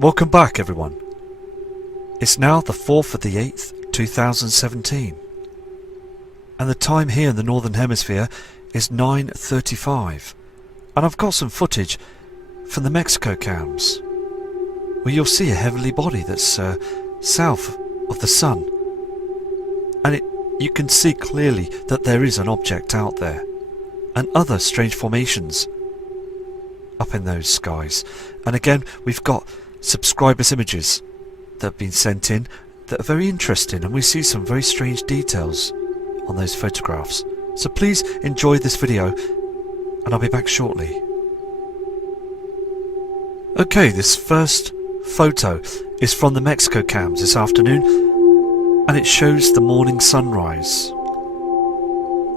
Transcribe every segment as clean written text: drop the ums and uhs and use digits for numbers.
Welcome back, everyone. It's now the 4th of the 8th, 2017. And the time here in the Northern Hemisphere is 9:35. And I've got some footage from the Mexico cams, where you'll see a heavenly body that's south of the sun. And you can see clearly that there is an object out there, and other strange formations up in those skies. And again, we've got subscribers' images that have been sent in that are very interesting, and we see some very strange details on those photographs. So please enjoy this video, and I'll be back shortly. Okay, this first photo is from the Mexico cams this afternoon, and it shows the morning sunrise.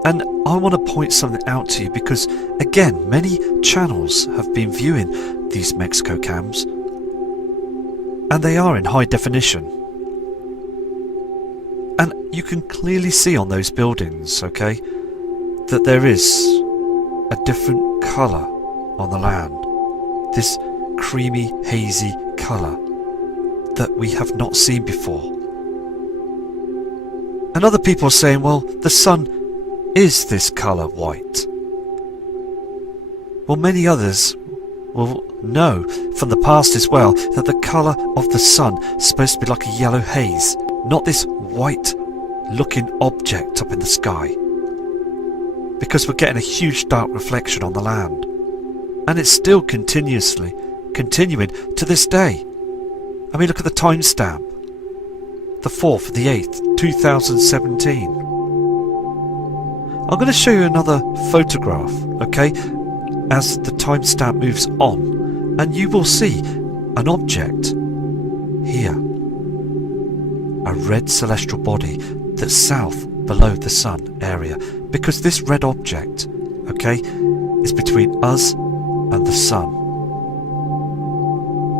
And I want to point something out to you because, again, many channels have been viewing these Mexico cams, and they are in high definition. And you can clearly see on those buildings, okay, that there is a different colour on the land. This creamy, hazy colour that we have not seen before. And other people are saying, well, the sun is this colour white. Well, many others will know from the past as well that the colour of the sun is supposed to be like a yellow haze, not this white looking object up in the sky, because we're getting a huge dark reflection on the land, and it's still continuing to this day. I mean, look at the timestamp, the 4th of the 8th, 2017. I'm going to show you another photograph, okay, as the timestamp moves on, and you will see an object here, a red celestial body that's south below the sun area, because this red object, okay, is between us and the sun.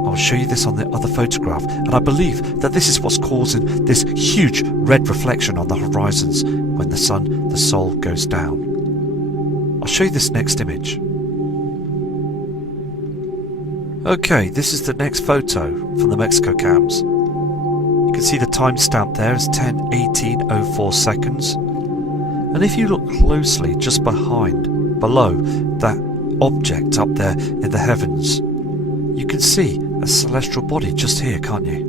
I'll show you this on the other photograph, and I believe that this is what's causing this huge red reflection on the horizons when the soul goes down. I'll show you this next image. Okay, this is the next photo from the Mexico cams. You can see the timestamp there is 10:18:04 seconds. And if you look closely just below that object up there in the heavens, you can see a celestial body just here, can't you?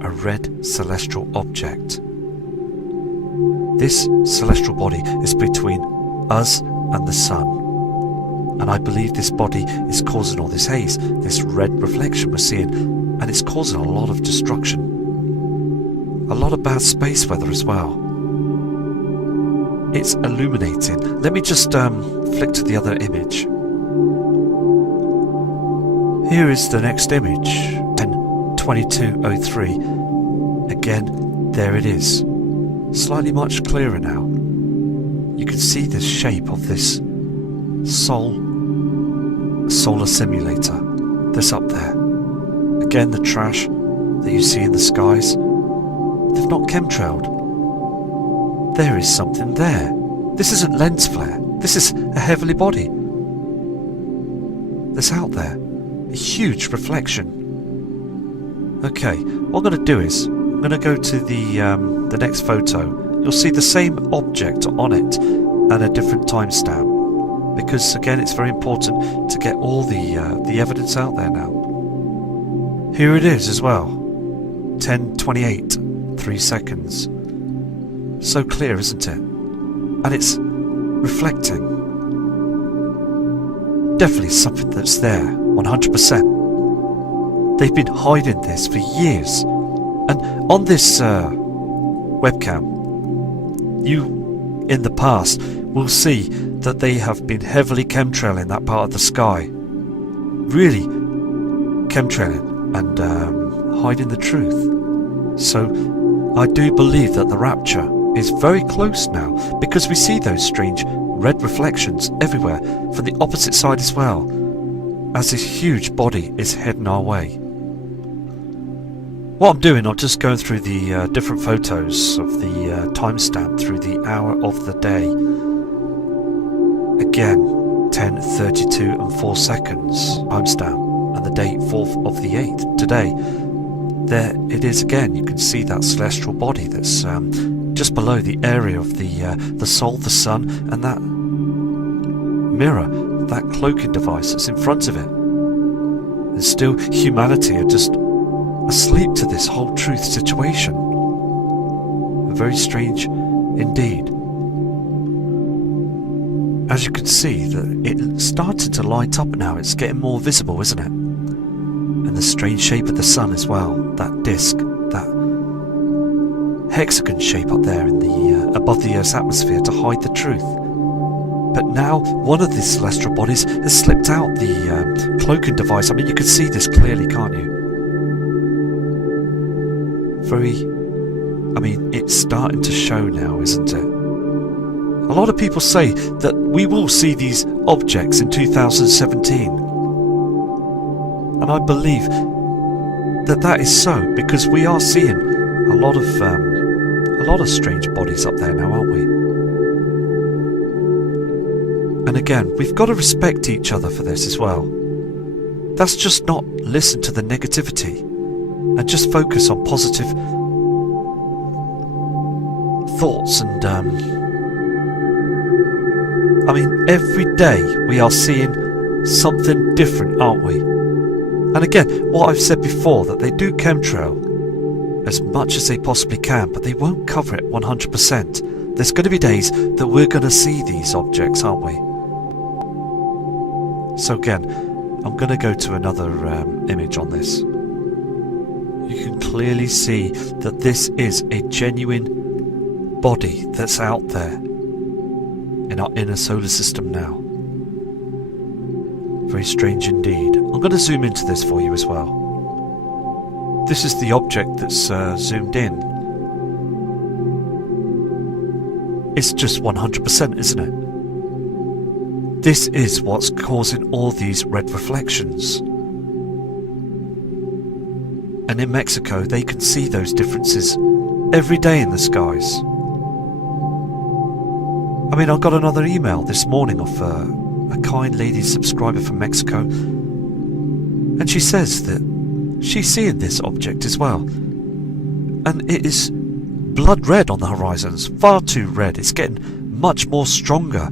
A red celestial object. This celestial body is between us and the sun, and I believe this body is causing all this haze, this red reflection we're seeing, and it's causing a lot of destruction, a lot of bad space weather as well. It's illuminating. Let me just flick to the other image. Here is the next image, 10:22:03. Again, there it is. Slightly much clearer now. You can see the shape of this solar simulator that's up there. Again, the trash that you see in the skies, they've not chemtrailed. There is something there. This isn't lens flare. This is a heavenly body that's out there. A huge reflection. Okay, what I'm going to do is I'm going to go to the next photo. You'll see the same object on it and a different timestamp, because again, it's very important to get all the evidence out there now. Here it is as well, 10:28:03 seconds. So clear, isn't it? And it's reflecting. Definitely something that's there. 100%. They've been hiding this for years, and on this webcam, you in the past will see that they have been heavily chemtrailing that part of the sky, really chemtrailing and hiding the truth. So I do believe that the rapture is very close now, because we see those strange red reflections everywhere from the opposite side as well, as this huge body is heading our way. What I'm doing, I'm just going through the different photos of the timestamp through the hour of the day. Again, 10:32:04 timestamp. and the date 4th of the 8th, today. There it is again. You can see that celestial body that's just below the area of the soul, the sun, and that mirror, that cloaking device that's in front of it. And still humanity are just asleep to this whole truth situation. Very strange indeed. As you can see, that it's starting to light up now. It's getting more visible, isn't it? And the strange shape of the sun as well. That disc, that hexagon shape up there in the above the Earth's atmosphere to hide the truth. But now one of these celestial bodies has slipped out the cloaking device. I mean, you can see this clearly, can't you? It's starting to show now, isn't it? A lot of people say that we will see these objects in 2017. And I believe that that is so, because we are seeing a lot of strange bodies up there now, aren't we? And again, we've got to respect each other for this as well. That's just not listen to the negativity and just focus on positive thoughts. And every day we are seeing something different, aren't we? And again, what I've said before, that they do chemtrail as much as they possibly can, but they won't cover it 100%. There's going to be days that we're going to see these objects, aren't we? So again, I'm going to go to another image on this. You can clearly see that this is a genuine body that's out there in our inner solar system now. Very strange indeed. I'm going to zoom into this for you as well. This is the object that's zoomed in. It's just 100%, isn't it? This is what's causing all these red reflections. And in Mexico, they can see those differences every day in the skies. I got another email this morning of a kind lady subscriber from Mexico, and she says that she's seeing this object as well. And it is blood red on the horizons, far too red. It's getting much more stronger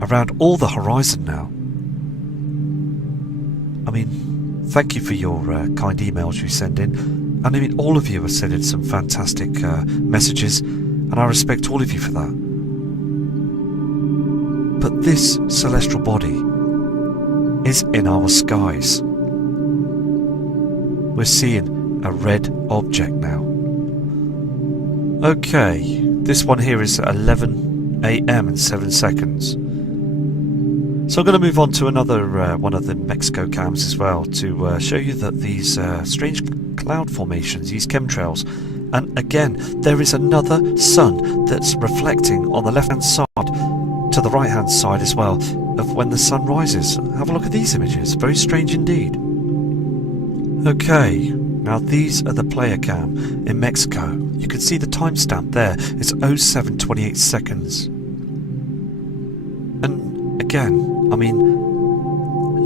around all the horizon now. Thank you for your kind emails you send in. And all of you are sending some fantastic messages, and I respect all of you for that. But this celestial body is in our skies. We're seeing a red object now. Okay, this one here is 11 AM and 7 seconds. So I'm going to move on to another one of the Mexico cams as well, to show you that these strange cloud formations, these chemtrails, and again there is another sun that's reflecting on the left hand side to the right hand side as well of when the sun rises. Have a look at these images, very strange indeed. Okay, now these are the player cam in Mexico. You can see the timestamp there, it's 07:28 seconds. And again,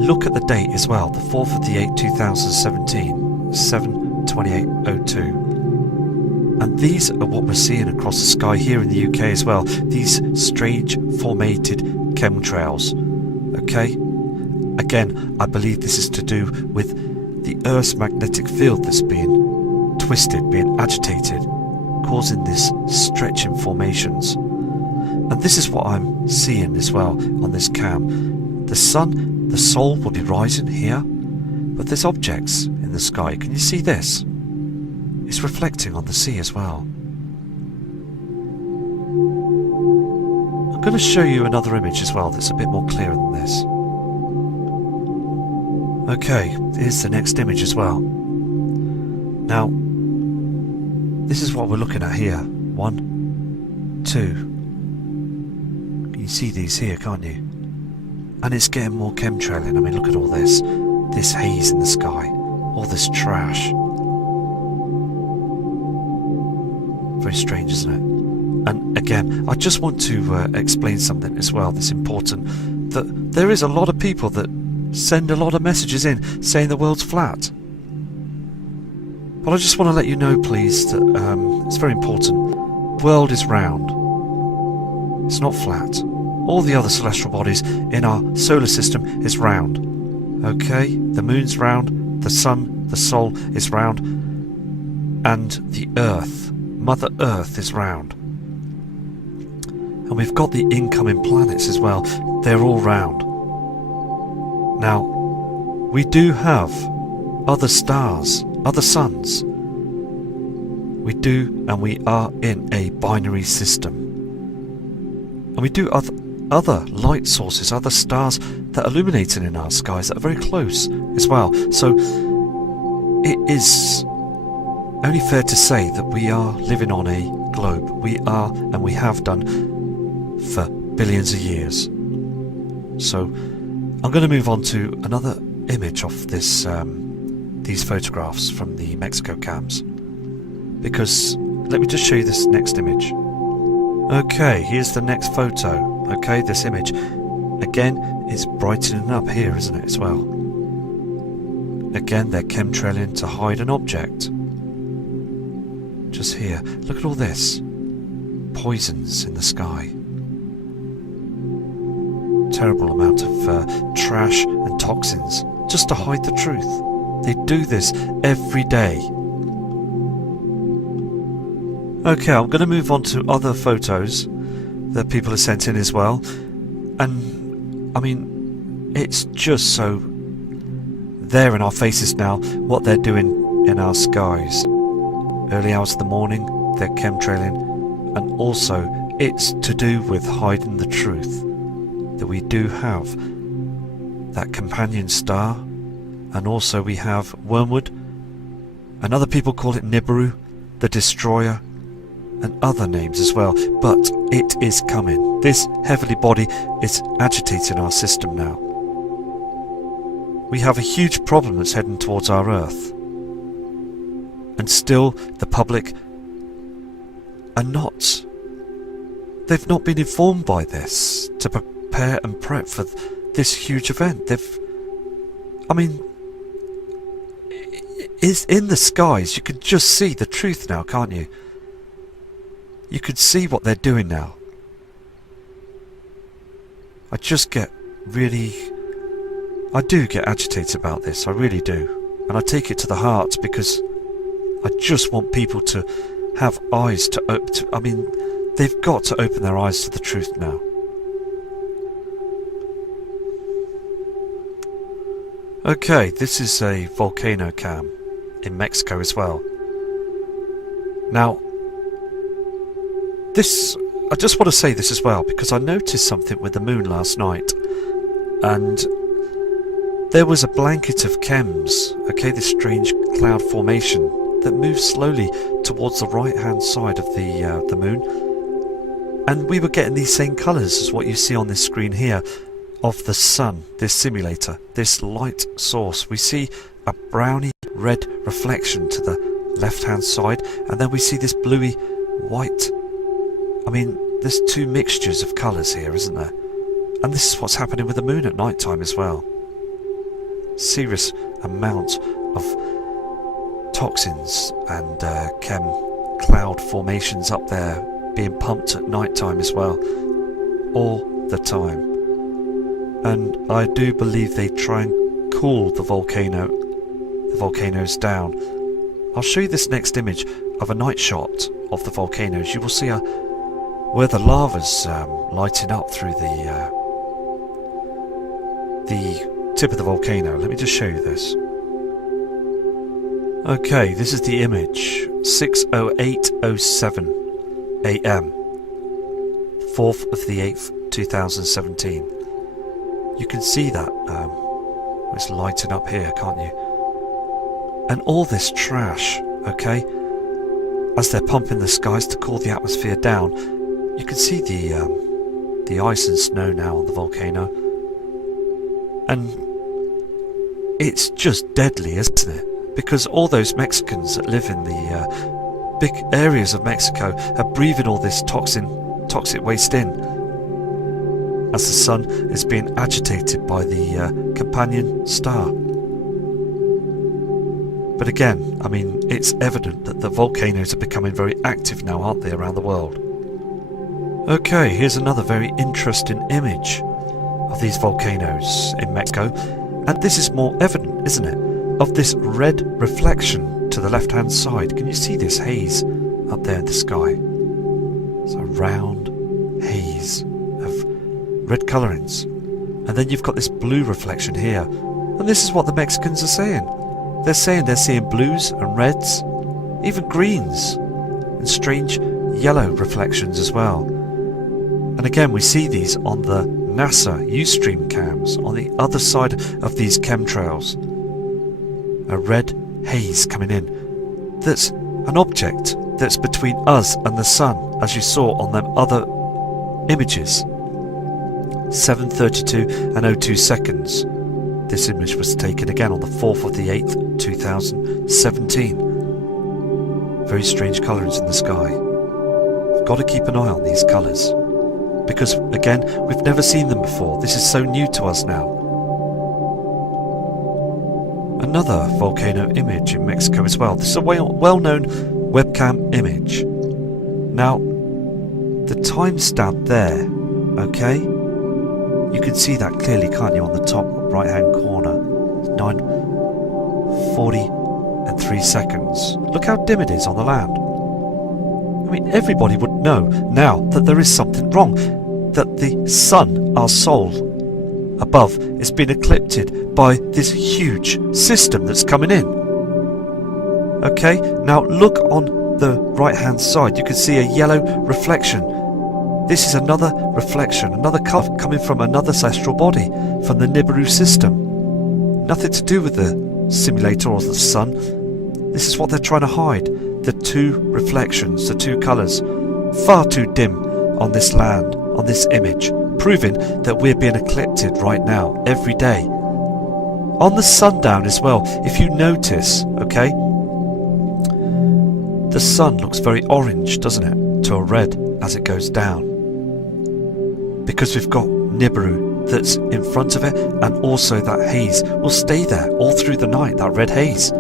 look at the date as well, the 4th of the 8th 2017, 7:28:02. And these are what we're seeing across the sky here in the UK as well, these strange formated chemtrails. Okay, again, I believe this is to do with the Earth's magnetic field that's being twisted, being agitated, causing this stretching formations. And this is what I'm seeing as well on this cam. The sun, the soul will be rising here, but there's objects in the sky. Can you see this? It's reflecting on the sea as well. I'm going to show you another image as well that's a bit more clear than this. Okay, here's the next image as well. Now, this is what we're looking at here. 1, 2. Can you see these here, can't you? And it's getting more chemtrailing. Look at all this haze in the sky, all this trash. Very strange, isn't it? And again, I just want to explain something as well that's important, that there is a lot of people that send a lot of messages in saying the world's flat. But I just want to let you know, please, that it's very important. The world is round. It's not flat. All the other celestial bodies in our solar system is round. Okay? The moon's round, the sun, the sol is round, and the earth, Mother Earth, is round. And we've got the incoming planets as well. They're all round. Now, we do have other stars, other suns. We do, and we are in a binary system. And we do other light sources, other stars that are illuminating in our skies that are very close as well. So it is only fair to say that we are living on a globe. We are, and we have done for billions of years. So I'm going to move on to another image of this, these photographs from the Mexico cams, because let me just show you this next image. Okay, here's the next photo. Okay, this image again is brightening up here, isn't it, as well? Again, they're chemtrailing to hide an object. Just here, look at all this poisons in the sky. Terrible amount of trash and toxins just to hide the truth. They do this every day. Okay, I'm going to move on to other photos that people have sent in as well. And, I mean, it's just so there in our faces now what they're doing in our skies. Early hours of the morning, they're chemtrailing. And also, it's to do with hiding the truth. That we do have that companion star. And also we have Wormwood. And other people call it Nibiru, the Destroyer, and other names as well, but it is coming. This heavenly body is agitating our system now. We have a huge problem that's heading towards our Earth. And still the public are not. They've not been informed by this to prepare and prep for this huge event. I mean, it's in the skies. You can just see the truth now, can't you? You can see what they're doing now. I just get really... I do get agitated about this, I really do. And I take it to the heart because I just want people to have eyes to open... I mean, they've got to open their eyes to the truth now. Okay, this is a volcano cam in Mexico as well. Now, I just want to say this as well, because I noticed something with the moon last night, and there was a blanket of chems, okay, this strange cloud formation that moves slowly towards the right hand side of the moon, and we were getting these same colours as what you see on this screen here of the sun, this simulator, this light source. We see a browny red reflection to the left hand side, and then we see this bluey white. I mean, there's two mixtures of colours here, isn't there? And this is what's happening with the moon at night time as well. Serious amount of toxins and chem cloud formations up there being pumped at night time as well. All the time. And I do believe they try and cool the volcanoes down. I'll show you this next image of a night shot of the volcanoes. You will see where the lava's lighting up through the tip of the volcano. Let me just show you this. Okay, this is the image. 6:08:07 AM, 4th of the 8th, 2017. You can see that it's lighting up here, can't you? And all this trash, okay, as they're pumping the skies to cool the atmosphere down, you can see the ice and snow now on the volcano, and it's just deadly, isn't it? Because all those Mexicans that live in the big areas of Mexico are breathing all this toxic waste in. as the sun is being agitated by the companion star. But again, I mean, it's evident that the volcanoes are becoming very active now, aren't they, around the world? Okay, here's another very interesting image of these volcanoes in Mexico, and this is more evident, isn't it, of this red reflection to the left-hand side. Can you see this haze up there in the sky? It's a round haze of red colourings, and then you've got this blue reflection here, and this is what the Mexicans are saying. They're saying they're seeing blues and reds, even greens, and strange yellow reflections as well. And again, we see these on the NASA Ustream cams on the other side of these chemtrails. A red haze coming in. That's an object that's between us and the sun, as you saw on them other images. 7:32 and 02 seconds. This image was taken again on the 4th of the 8th, 2017. Very strange colours in the sky. We've got to keep an eye on these colours, because again, we've never seen them before. This is so new to us now. Another volcano image in Mexico as well. This is a well-known webcam image. Now, the timestamp there, okay? You can see that clearly, can't you, on the top right-hand corner? 9:40 and 3 seconds. Look how dim it is on the land. I mean, everybody would know now that there is something wrong, that the sun, our soul, above, is being eclipsed by this huge system that's coming in. Okay, now look on the right-hand side. You can see a yellow reflection. This is another reflection, another colour coming from another astral body, from the Nibiru system. Nothing to do with the simulator or the sun. This is what they're trying to hide. The two reflections, the two colours. Far too dim on this land, on this image, proving that we're being eclipsed right now, every day. On the sundown as well, if you notice, okay, the sun looks very orange, doesn't it, to a red as it goes down. Because we've got Nibiru that's in front of it, and also that haze will stay there all through the night, that red haze.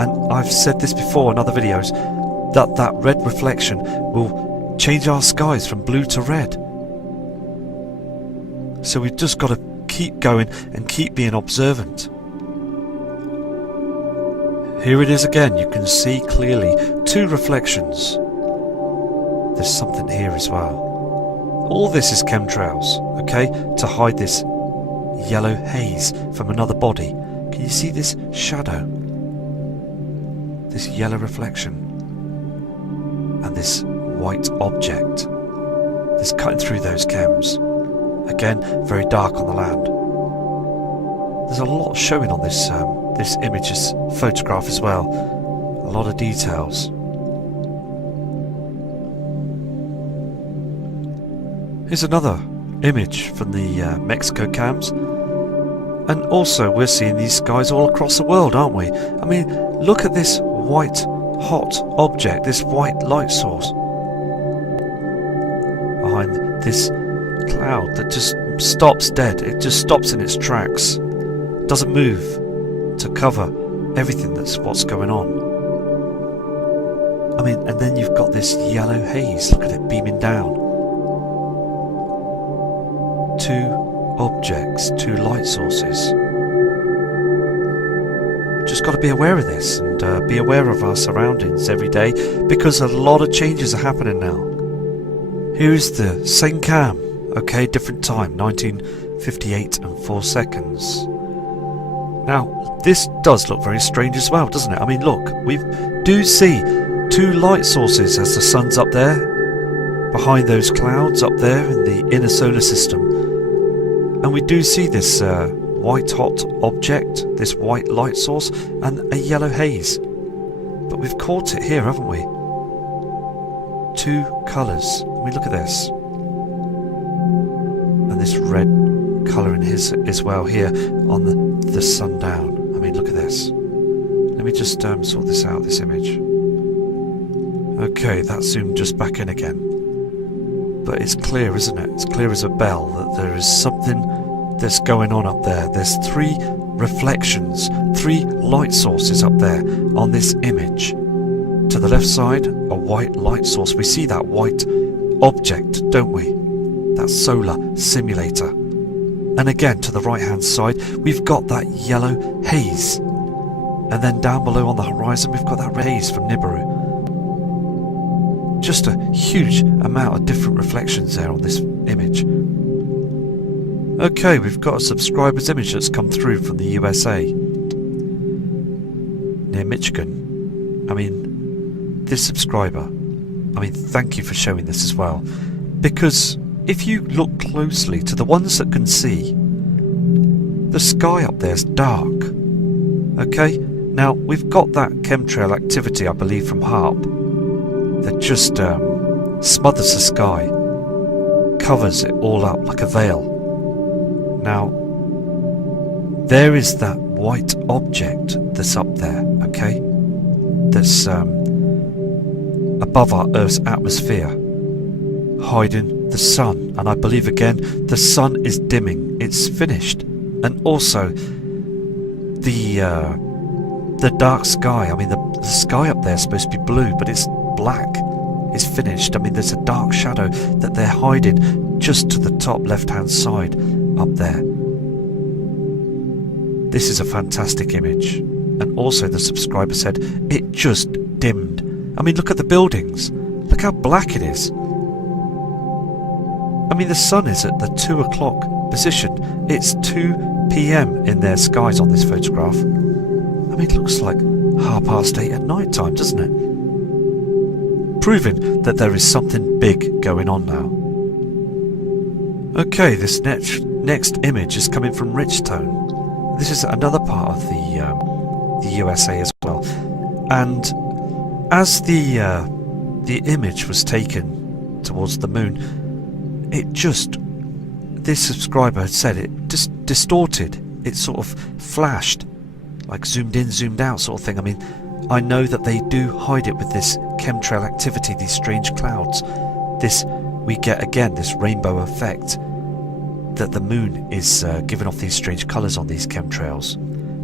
And I've said this before in other videos, that red reflection will change our skies from blue to red. So we've just got to keep going and keep being observant. Here it is again. You can see clearly two reflections. There's something here as well. All this is chemtrails, okay, to hide this yellow haze from another body. Can you see this shadow? This yellow reflection and this white object that's cutting through those chems. Again, very dark on the land. There's a lot showing on this this image, this photograph as well. A lot of details. Here's another image from the Mexico cams. And also we're seeing these skies all across the world, aren't we? I mean, look at this white hot object, this white light source behind this cloud that just stops dead. It just stops in its tracks, doesn't move to cover everything that's what's going on. I mean, and then you've got this yellow haze, look at it beaming down. Two objects, two light sources. Just got to be aware of this and be aware of our surroundings every day, because a lot of changes are happening now. Here's the same cam, okay, different time, 19:58 and 4 seconds. Now, this does look very strange as well, doesn't it? I mean, look, we do see two light sources as the sun's up there, behind those clouds up there in the inner solar system. And we do see this white hot object, this white light source, and a yellow haze. But we've caught it here, haven't we? Two colours. I mean, look at this. And this red colour in his as well here on the sundown. I mean, look at this. Let me just sort this out, this image. Okay, that zoomed just back in again. But it's clear, isn't it? It's clear as a bell that there is something that's going on up there. There's 3 reflections, 3 light sources up there on this image. To the left side, a white light source. We see that white object, don't we? That solar simulator. And again, to the right hand side, we've got that yellow haze. And then down below on the horizon, we've got that red haze from Nibiru. Just a huge amount of different reflections there on this image. Okay, we've got a subscriber's image that's come through from the USA. Near Michigan. I mean, this subscriber, thank you for showing this as well. Because if you look closely to the ones that can see, the sky up there is dark. Okay, now we've got that chemtrail activity, I believe, from HARP that just smothers the sky, covers it all up like a veil. Now, there is that white object that's up there, okay, that's above our Earth's atmosphere, hiding the sun. And I believe again the sun is dimming, it's finished. And also the dark sky, the sky up there is supposed to be blue, but it's black, it's finished. There's a dark shadow that they're hiding just to the top left hand side up there. This is a fantastic image. And also the subscriber said it just dimmed. Look at the buildings. Look how black it is. The sun is at the 2 o'clock position. It's 2 PM in their skies on this photograph. It looks like 8:30 at night time, doesn't it? Proving that there is something big going on now. Okay, this next image is coming from Richtown. This is another part of the USA as well. And as the image was taken towards the moon, this subscriber had said it just distorted. It sort of flashed, like zoomed in, zoomed out sort of thing. I know that they do hide it with this chemtrail activity, these strange clouds. We get again this rainbow effect, that the moon is giving off these strange colours on these chemtrails.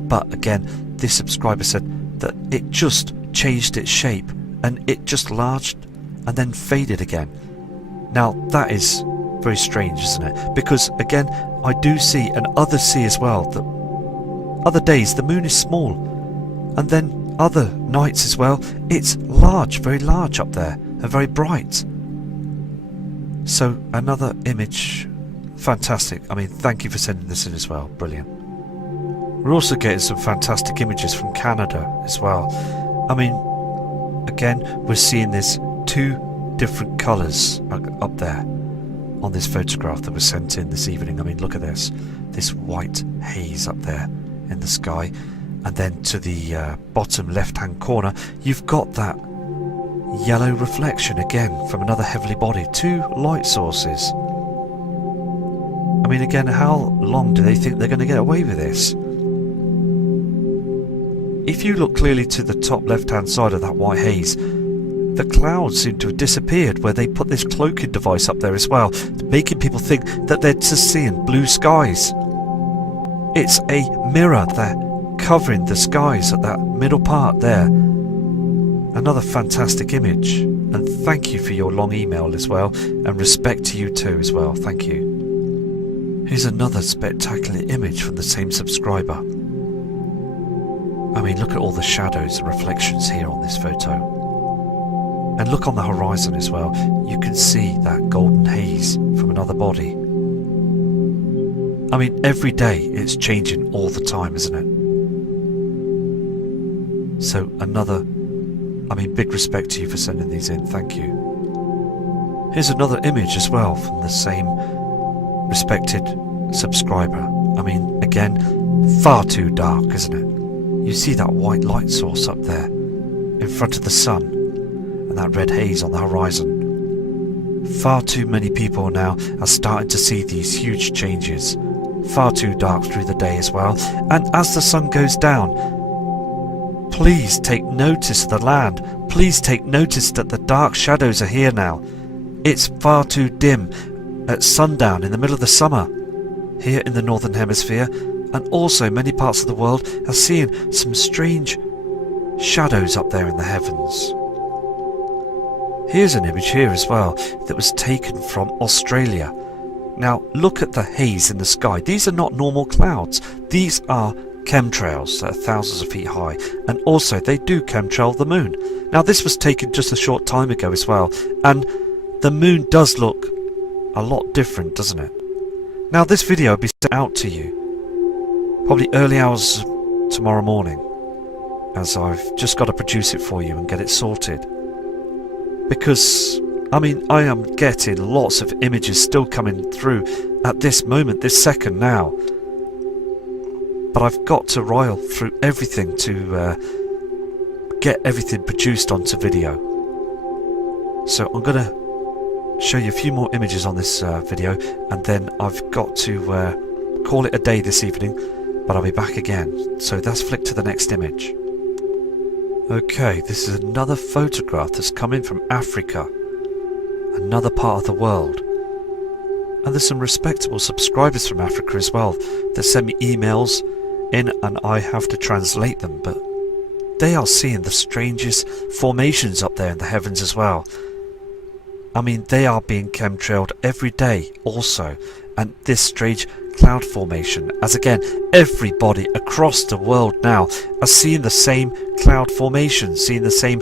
But again, this subscriber said that it just changed its shape and it just enlarged and then faded again. Now that is very strange, isn't it? Because again, I do see, and others see as well, that other days the moon is small, and then other nights as well it's large, very large up there, and very bright. So another image, fantastic. Thank you for sending this in as well, brilliant. We're also getting some fantastic images from Canada as well. Again, we're seeing this 2 different colours up there on this photograph that was sent in this evening. Look at this white haze up there in the sky, and then to the bottom left hand corner you've got that yellow reflection again from another heavenly body. 2 light sources. Again, how long do they think they're going to get away with this? If you look clearly to the top left hand side of that white haze, the clouds seem to have disappeared where they put this cloaking device up there as well, making people think that they're just seeing blue skies. It's a mirror there covering the skies at that middle part there. Another fantastic image, and thank you for your long email as well, and respect to you too as well, thank you. Here's another spectacular image from the same subscriber. Look at all the shadows and reflections here on this photo. And look on the horizon as well, you can see that golden haze from another body. Every day it's changing all the time, isn't it? So another, big respect to you for sending these in, thank you. Here's another image as well from the same respected subscriber. Again, far too dark, isn't it? You see that white light source up there in front of the sun, and that red haze on the horizon. Far too many people now are starting to see these huge changes. Far too dark through the day as well. And as the sun goes down, please take notice of the land. Please take notice that the dark shadows are here now. it's far too dim at sundown in the middle of the summer here in the Northern Hemisphere, and also many parts of the world are seeing some strange shadows up there in the heavens. Here's an image here as well that was taken from Australia. Now look at the haze in the sky. These are not normal clouds. These are chemtrails that are thousands of feet high, and also they do chemtrail the moon. Now this was taken just a short time ago as well, and the moon does look a lot different, doesn't it? Now this video will be sent out to you probably early hours tomorrow morning, as I've just got to produce it for you and get it sorted. Because, I mean, I am getting lots of images still coming through at this moment, this second now. But I've got to rile through everything to get everything produced onto video. So I'm going to show you a few more images on this video, and then I've got to call it a day this evening, but I'll be back again. So let's flick to the next image. Okay, this is another photograph that's come in from Africa, another part of the world. And there's some respectable subscribers from Africa as well that send me emails in, and I have to translate them, but they are seeing the strangest formations up there in the heavens as well. I mean, they are being chemtrailed every day also, and this strange cloud formation, as again everybody across the world now are seeing the same cloud formation, seeing the same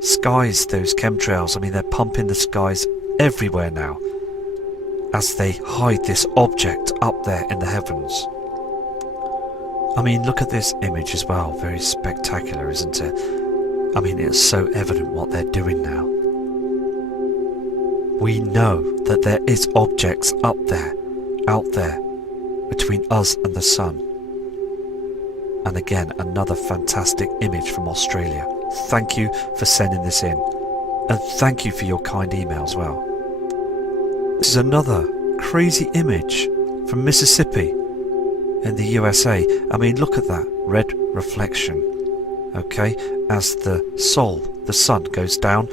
skies, those chemtrails. I mean, they're pumping the skies everywhere now as they hide this object up there in the heavens. I mean, look at this image as well, very spectacular, isn't it? I mean, it's so evident what they're doing now. We know that there is objects up there, out there, between us and the sun. And again, another fantastic image from Australia. Thank you for sending this in, and thank you for your kind email as well. This is another crazy image from Mississippi in the USA. I mean, look at that red reflection. Okay, as the sun goes down,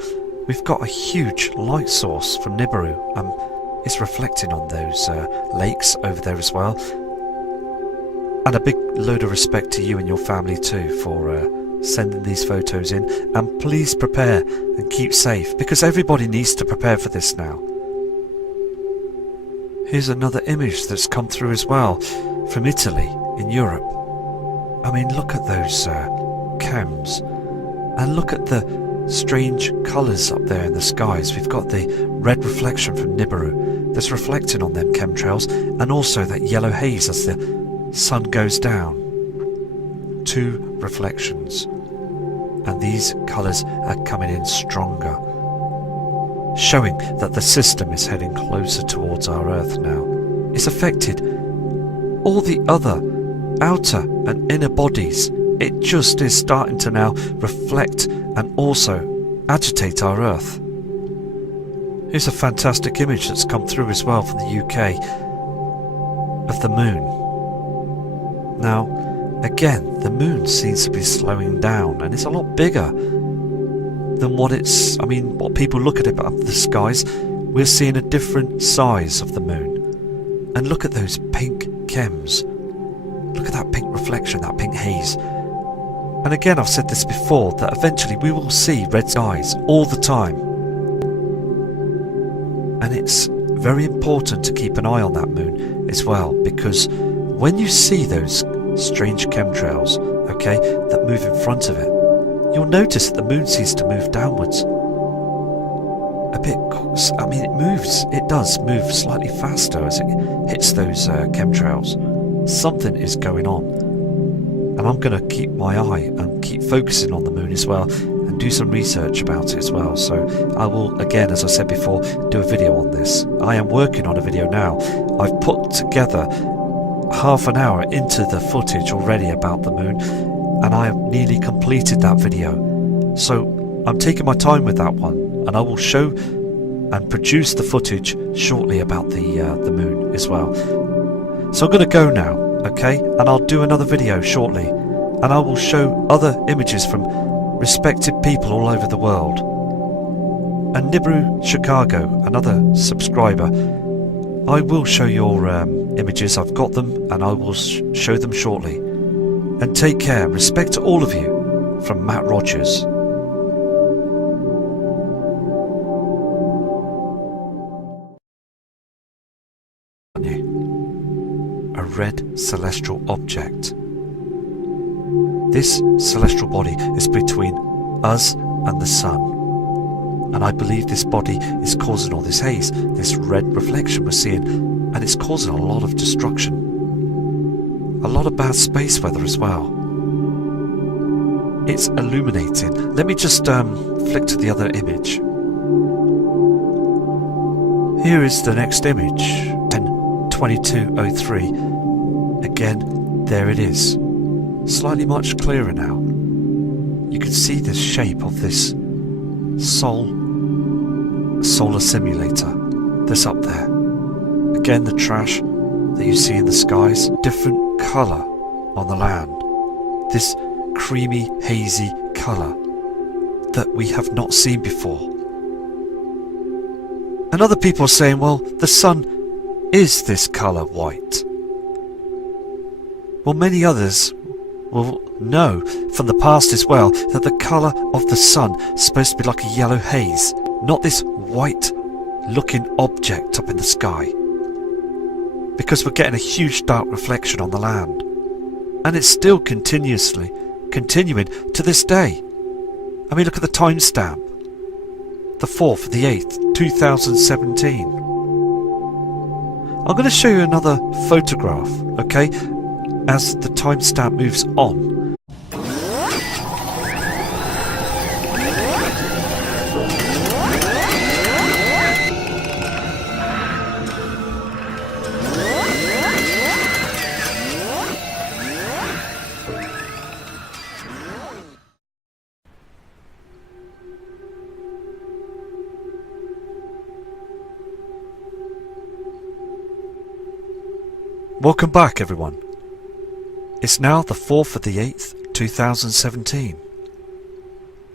we've got a huge light source from Nibiru. It's reflecting on those lakes over there as well. And a big load of respect to you and your family too for sending these photos in. And please prepare and keep safe, because everybody needs to prepare for this now. Here's another image that's come through as well from Italy in Europe. I mean, look at those chems, and look at the strange colours up there in the skies. We've got the red reflection from Nibiru that's reflecting on them chemtrails, and also that yellow haze as the sun goes down. Two reflections, and these colours are coming in stronger, showing that the system is heading closer towards our Earth now. It's affected all the other outer and inner bodies. It just is starting to now reflect and also agitate our Earth. Here's a fantastic image that's come through as well from the UK of the moon. Now, again, the moon seems to be slowing down, and it's a lot bigger than what it's, I mean, what people look at it up the skies. We're seeing a different size of the moon. And look at those pink chems. Look at that pink reflection, that pink haze. And again, I've said this before, that eventually we will see red skies all the time. And it's very important to keep an eye on that moon as well, because when you see those strange chemtrails, okay, that move in front of it, you'll notice that the moon seems to move downwards. A bit, I mean, it does move slightly faster as it hits those chemtrails. Something is going on. And I'm going to keep my eye and keep focusing on the moon as well, and do some research about it as well. So I will, again, as I said before, do a video on this. I am working on a video now. I've put together half an hour into the footage already about the moon, and I have nearly completed that video. So I'm taking my time with that one, and I will show and produce the footage shortly about the moon as well. So I'm going to go now, okay, and I'll do another video shortly, and I will show other images from respected people all over the world. And Nibiru Chicago, another subscriber, I will show your images. I've got them and I will show them shortly. And take care. Respect to all of you from Matt Rogers. A red celestial object. This celestial body is between us and the sun. And I believe this body is causing all this haze, this red reflection we're seeing, and it's causing a lot of destruction. A lot of bad space weather as well. It's illuminating. Let me just flick to the other image. Here is the next image, 10:22:03. Again, there it is. Slightly much clearer now. You can see the shape of this solar simulator that's up there. Again, the trash that you see in the skies, different colour on the land. This creamy, hazy colour that we have not seen before. And other people are saying, well, the sun is this colour white. Well, many others will know from the past as well that the colour of the sun is supposed to be like a yellow haze, not this white looking object up in the sky. Because we're getting a huge dark reflection on the land. And it's still continuing to this day. I mean, look at the timestamp. The 4th of the 8th, 2017. I'm going to show you another photograph, okay, as the timestamp moves on. Welcome back, everyone. It's now the 4th of the 8th, 2017.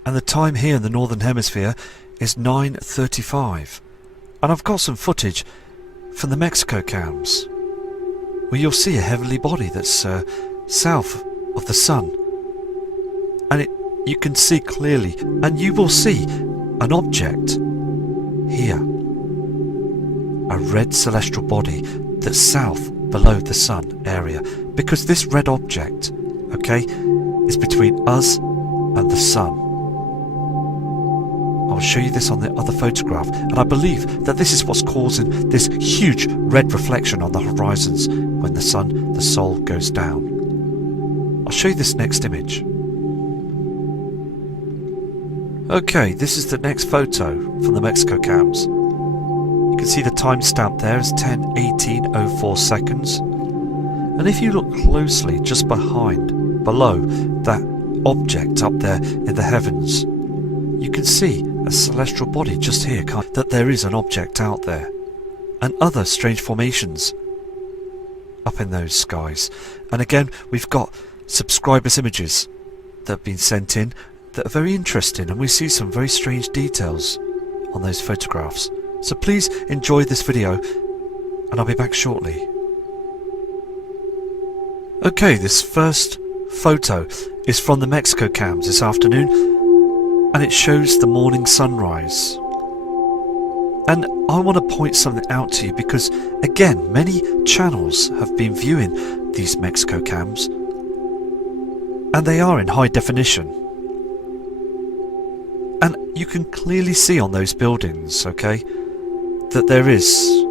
And the time here in the Northern Hemisphere is 9:35. And I've got some footage from the Mexico cams, where you'll see a heavenly body that's south of the sun. And you can see clearly, and you will see an object here. A red celestial body that's south below the sun area, because this red object, okay, is between us and the sun. I'll show you this on the other photograph, and I believe that this is what's causing this huge red reflection on the horizons when the sol goes down. I'll show you this next image. Okay, this is the next photo from the Mexico cams. You can see the timestamp there is 10:18:04 seconds. And if you look closely just below that object up there in the heavens, you can see a celestial body just here, that there is an object out there. And other strange formations up in those skies. And again, we've got subscribers' images that have been sent in that are very interesting, and we see some very strange details on those photographs. So please enjoy this video, and I'll be back shortly. Okay, this first photo is from the Mexico cams this afternoon, and it shows the morning sunrise. And I want to point something out to you because, again, many channels have been viewing these Mexico cams, and they are in high definition. And you can clearly see on those buildings, okay, that there is